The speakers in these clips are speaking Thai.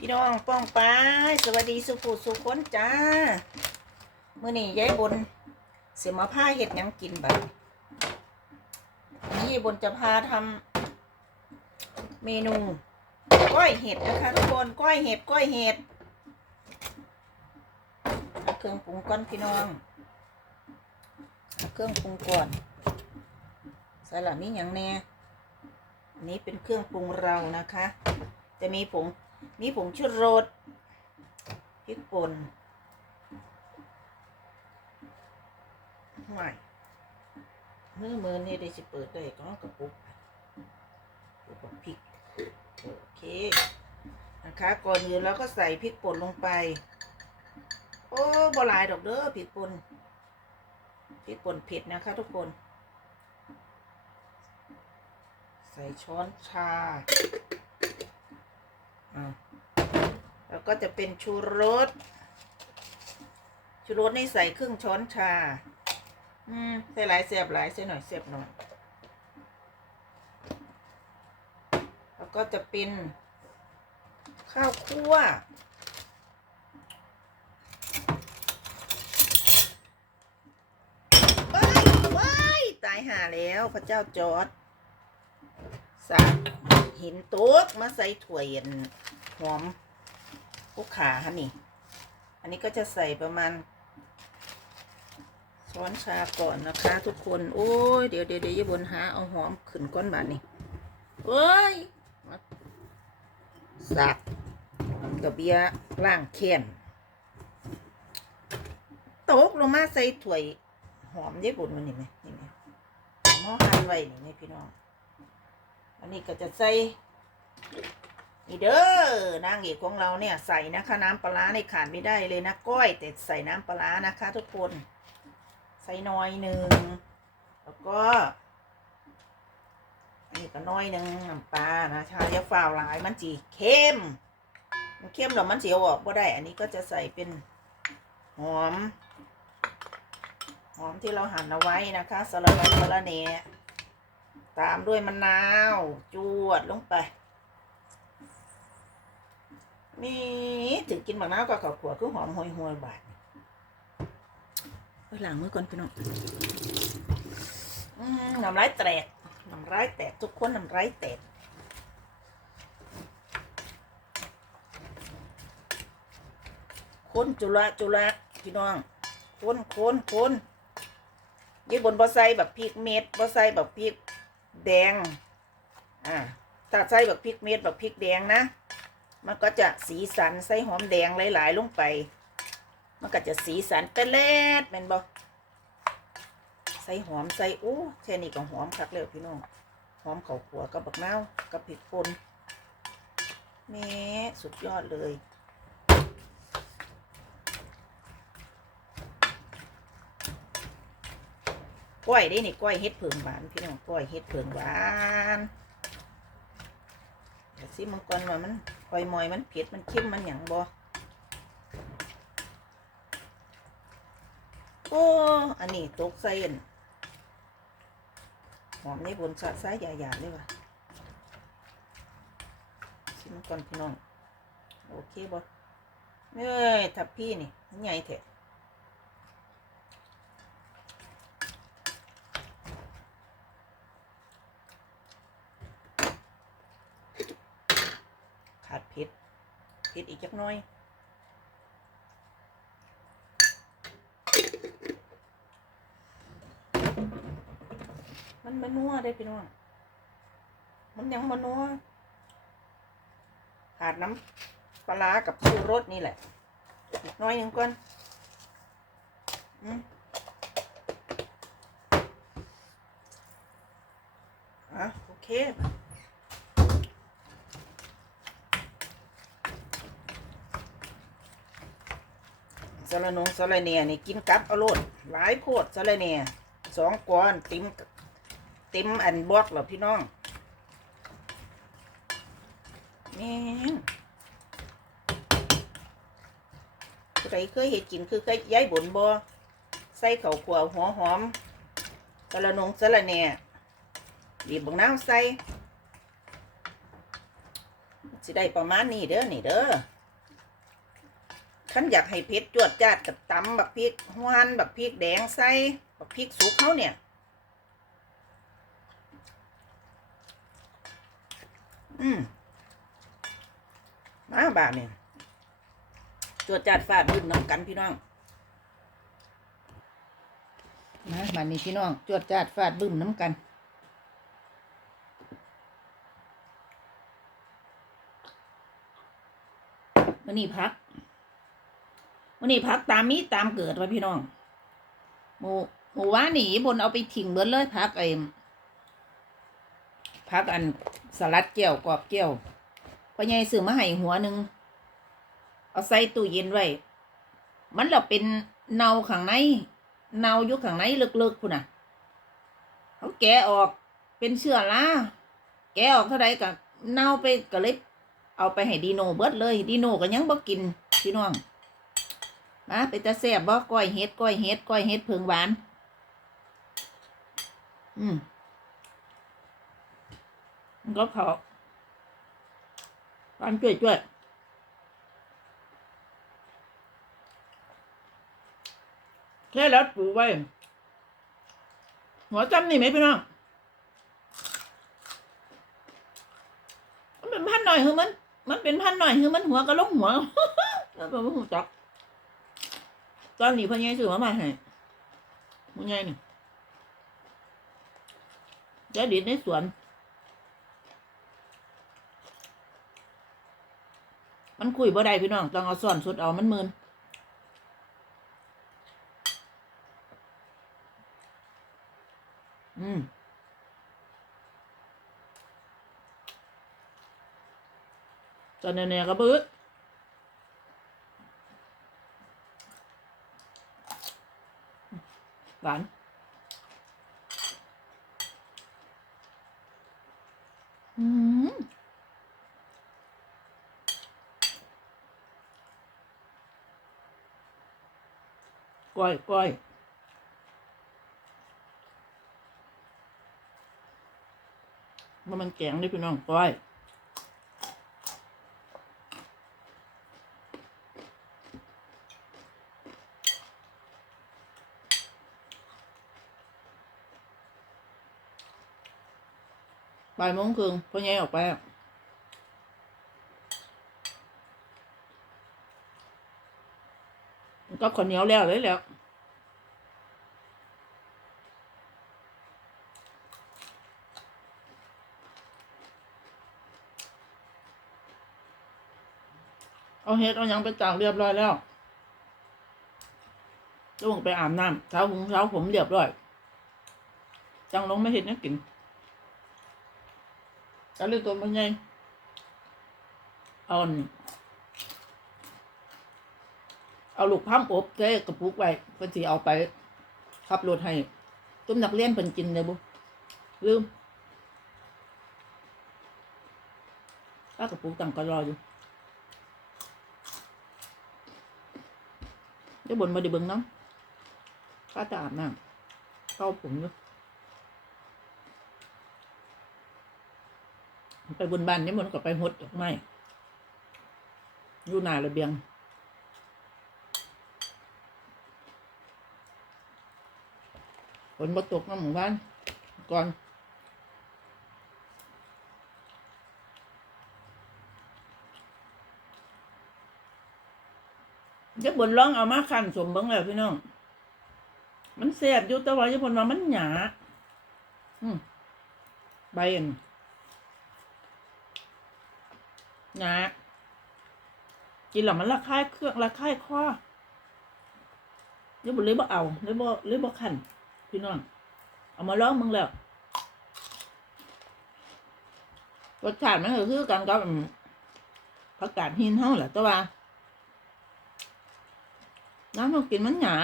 พี่น้องป้องปาสวัสดีสุขุสุขนจ้ามื่อนี้ยายบน เสียมาผ้าเห็ดยังกินแบบนี้ยายบนจะพาทำเมนู ก้อยเห็ดนะคะทุกคนก้อยเห็ดก้อยเห็ดเเครื่องปรุงก่อนพี่น้องเเครื่องปรุงก่อนใส่ละมีอย่างแน่นนี้เป็นเครื่องปรุงเรานะคะ จะมีผง มีผงชูรสพริกป่นห่วยมือมือนี่ได้จะเปิดได้ก็กระปุกกระปุกพริก โอเค นะคะ ก่อนอื่นเราก็ใส่พริกป่นลงไป โอ้บหลายดอกเด้อพริกป่นพริกป่นเผ็ดนะคะทุกคนใส่ช้อนชาอ่า แล้วก็จะเป็นชูรส ชูรสนี่ใส่ครึ่งช้อนชา อืม ใส่หลายเสียบหลายใส่หน่อยเสียบหน่อย แล้วก็จะเป็น ข้าวคั่ว ตายหาแล้วพระเจ้าจอดสักหินโต๊กมาใส่ถ้วยอัน หอมพวกขาฮะนี่ อันนี้ก็จะใส่ประมาณ ช้อนชาก่อนนะคะทุกคน โอ้ย เดี๋ยวเดี๋ยวเดี๋ยวยบนหาเอาหอมขึ้นก้อนบาทนี่เอ้ยสักกับเบียร์ล่างเค็มตกลงมาใส่ถ้วยหอมยายบุญมันนี่ไหมนี่ไหมหม้อหั่นไว้นี่ไหมพี่น้อง อันนี้ก็จะใส่ นี่เด้อนางเอกของเราเนี่ยใส่นะคะ น้ำปลาในขาดไม่ได้เลยนะก้อยแต่ใส่น้ำปลานะคะ ทุกคน ใส่น้อยหนึ่งแล้วก็อันนี้ก็น้อยหนึ่งน้ำปลานะชาจะฝ่าวหลายมันจีเข้มมันเข้มแล้วมันเสียวออกก็ได้ อันนี้ก็จะใส่เป็นหอมหอมที่เราหั่นเอาไว้นะคะสลัดสลัดเนตามด้วยมะนาวจวดลงไป นี่ถึงกินมะนาวกับข้าวขัวคือหอมห่วยห่วยๆบาดไปล้างมือก่อนพี่น้องอืมน้ำลายแตกน้ำลายแตกทุกคนน้ำลายแตกคนจุละจุละพี่น้องคนคนคนยี่บนบอไซแบบพริกเม็ดบอไซแบบพริกแดง อ่าถ้าใส่แบบพริกเม็ดแบบพริกแดงนะ มันก็จะสีสันใส่หอมแดงหลายๆลงไป มันก็จะสีสันเป็นเล็ดเป็นบอใส่หอมใส่โอ้แค่นี้ก็หอมคักเลยพี่น้องหอมข้าวขัวกับบักนาวกับพริกป่นแม่สุดยอดเลย กล้วยได้นี่กล้วยเฮ็ดเผิงหวานพี่น้องกล้วยเฮ็ดเผิงหวาน เดี๋ยวสิมังกรว่ามันคอยมอยมันเผ็ดมันเข้มมันหยังบ่โอ้อันนี้ตกใส่นหอมในบนสะซ้ายหยาๆเลยว่ะสิมังกรพี่น้องโอเคบ่เอ้ยทับพี่นี่มันใหญ่แท้ ขาดเผ็ดเผ็ดอีกจัก หน้อย มันมันนัวได้พี่น้องมันยังมันนัวขาดน้ำปลากับชูรสนี่แหละน้อยหนึ่งก่อนอืมอะโอเค สะรนงสะรเนียนี่กินกับอาโลดหลายโพดสะรเนียสองก้อนเต็มเต็มอันบล็อกแล้วพี่น้องนี่ผู้ใดเคยเห็ดกินคือเคยย้ายบนบ่ใส่เข้าวขัวหัวหอมสะรนงสะรเนียบีบังน้ำใส่สิได้ประมาณนี้เด้อนี่เด้อ ขันอยากให้เผ็ดจวดจาดกับตำแบักพริกหวานแบักพริกแดงใส่แบักพริกสุกเขาเนี่ยอืมมาบาทเนี่ยจวดจาดฟาดบึ้นน้ำกันพี่น้องมาบานนี้พี่น้อง จวดจาดฟาดบึ้มน้ำกันมันนี่พัก มันนี่พักตามมีตามเกิดไว้พี่น้อง หมูหมูว่าหนีบนเอาไปทิ้งเบิดเลยพักไอ้พักอันสลัดเจียวกรอบเจียวพ่อใหญ่ซื้อมาให้หัวหนึ่งเอาใส่ตู้เย็นไว้ มันเราเป็นเนาข้างใน เนาอยู่ข้างในลึกๆคุณน่ะเขาแกะออกเป็นเชื้อราแกะออกเท่าไรกับเน่าไปก็เลยเอาไปให้ดีโนเบิดเลย ดีโนก็ยังบ่กินพี่น้อง มาไปตาแซ่บบ่ก้อยเฮ็ดก้อยเฮ็ดก้อยเฮ็ดเพิงหวาน อืมมันก็เขาหวานจ่วยจ่วยแค่แล้วปูไว้ หัวจำนี่ไหมพี่น้องมันเป็นพันหน่อยคือมัน มันเป็นพันหน่อยคือมันหัวกระลงหัวแล้วก็บ่หูจัก ตอนนี้พ่อใหญ่ซื้อมาใหม่ให้พ่อใหญ่นี่จะดิดในสวน มันคุยบ่ได้พี่น้อง ต้องเอาซ่อนสุดเอามันมืนอืมตอนนี้ก็บื้อ วานอืมก้อยก้อยมันมันแกงได้พี่น้องก้อย บ่ายโมงครึ่งพ่อใหญ่ออกไปก็ข้าวเหนียวแล้วเลยแล้วเอาเฮ็ดเอายังไปตากเรียบร้อยแล้วลุงไปอาบน้ำเช้าผมเช้าผมเรียบร้อย จังลงไม่เห็นนักกิน ก็เลยตัวมันใหญ่เอาเอาลูกพัมอบใส่กระปุกไว้เพื่อที่เอาไปขับรถให้ตุ้มนักเรียนเพิ่นกินเลยบุลืมถ้ากระปุกตั้งก็รออยู่เดี๋ยวบนมาดิเบิ่งน้ำข้าจะอาบน้ำเข้าผมอยู่ ไปบนบ้านนี่มันก็ไปหดดอกไม้อยู่หน้าระเบียง ฝนบ่ตกน้ำหมู่บ้านก่อนจะบนร้องเอามาขันสมบังแล้วพี่น้อง มันแสบอยู่แต่ว่าจะพนว่ามันหยาอืมใบอัน นะ กินแล้วมันระคายเครื่องระคายคอเลยบ่เลยบ่เอาเลยบ่เลยบ่ขันพี่น้อง เอามาลองมึงแล้วรสชาติมันก็คือกันกับผักกาดหินเฮาแหละต่ว่าน้ำมันกินมันหนา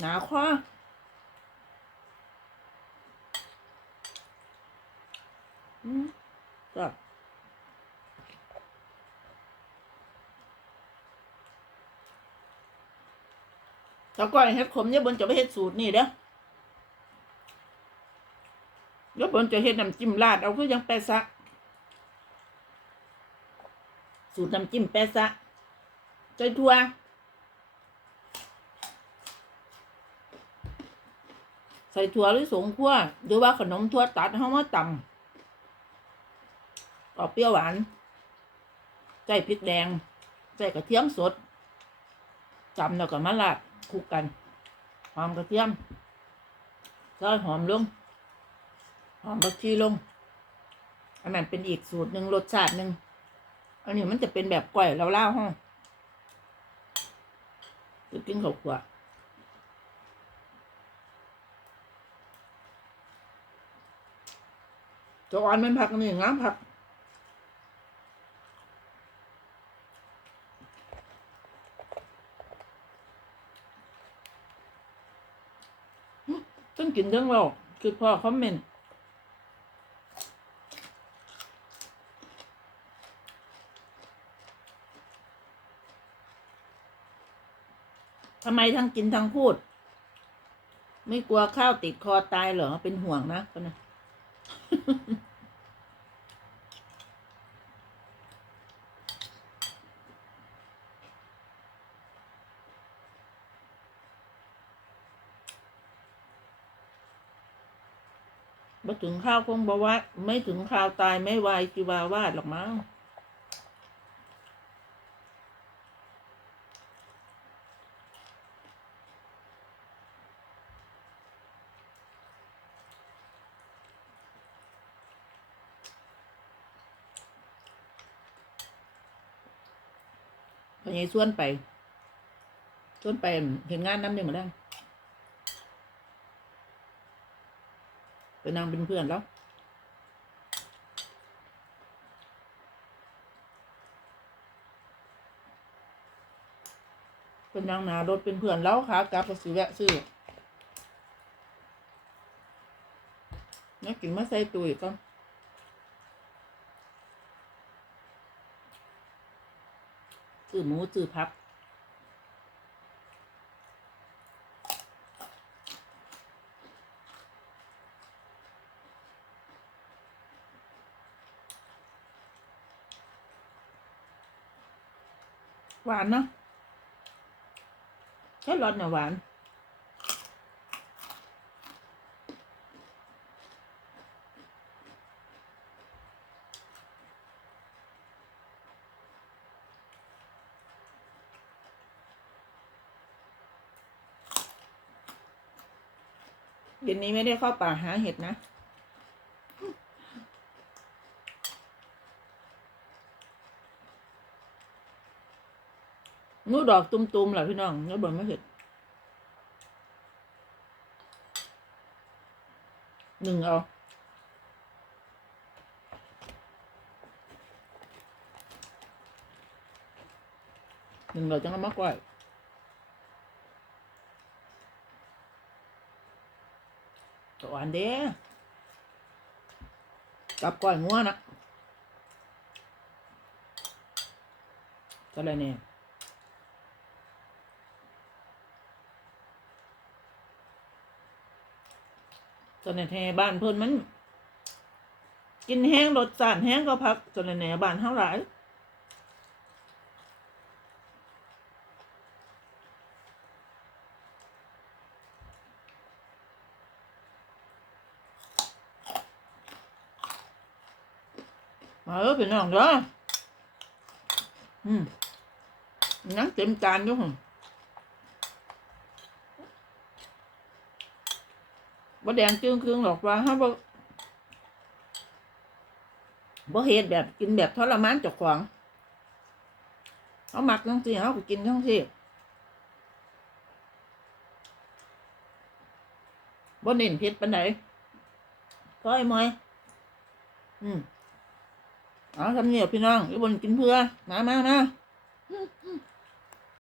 หนาคออืมก็ แล้วก็เฮ็ดขมเนี่ยบนจะไปเฮ็ดสูตรนี่เด้อเดี๋ยวบนจะเฮ็ดน้ำจิ้มราดเอาคือยังแปะซะสูตรน้ำจิ้มแปะซะใจทั่วใส่ถั่วหรือสงคั่วหรือว่าขนมถั่วตัดเฮามาตำออกเปรี้ยวหวาน ใส่พริกแดง ใส่กระเทียมสดจำแล้วก็มาลาด คลุกกัน หอมกระเทียมซอยหอมลง หอมบักชีลง อันนั้นเป็นอีกสูตรหนึ่งรสชาติหนึ่งอันนี้มันจะเป็นแบบก่อยเล่าๆห้องจะกินข้าวขวจะอ่อนมันผักนี่งามผัก ต้อง กินทั้งเราคือพ่อคอมเมนต์ทำไมทั้งกินทั้งพูด ไม่กลัวข้าวติดคอตายเหรอ เป็นห่วงนะคนนะ มาถึงข้าวคงบว่าไม่ถึงข้าวตายไม่วายจีวาวาดหรอกมั้งพอใหญส่วนไป ส่วนไปเห็นงานน้ำยังมาได้ ไปนั่งเป็นเพื่อนแล้วเป็นนางนารถเป็นเพื่อนแล้วขากลับก็ซื้อแวะซื้อนักกินมาใส่ตุยก่อนซื้อหมูซื้อพัก หวานเนาะแค่รสเนี่ยหวานเย็นนี้ไม่ได้เข้าป่าหาเห็ดนะ นูดอกตุ่มๆเหรอพี่น้องแล้วบ่นไม่เห็ดหนึ่งเอาหนึ่งเราจะมากกว่าตัวอันเด้กับก้อยงัวนะก็เลยเนี่ย จนในแทบ้านเพิ่นมัน กินแห้งรสจานแห้งก็พักจนในแหนบ้านเท่าไหร่มาเออเป็นน้องเด้ออืมนั่งเต็มจานอยู่หั่น บ่แดงจึงครึ่งหรอกว่าฮะบ่บ่เฮ็ดแบบกินแบบทรมานเจ้าของเขามักจังซี่เขาก็กินจังซี่บ่เน้นเผ็ดปานใดก้อยมอย อืมเอาทำเนียบพี่น้องอีบนกินเพื่อ มามามา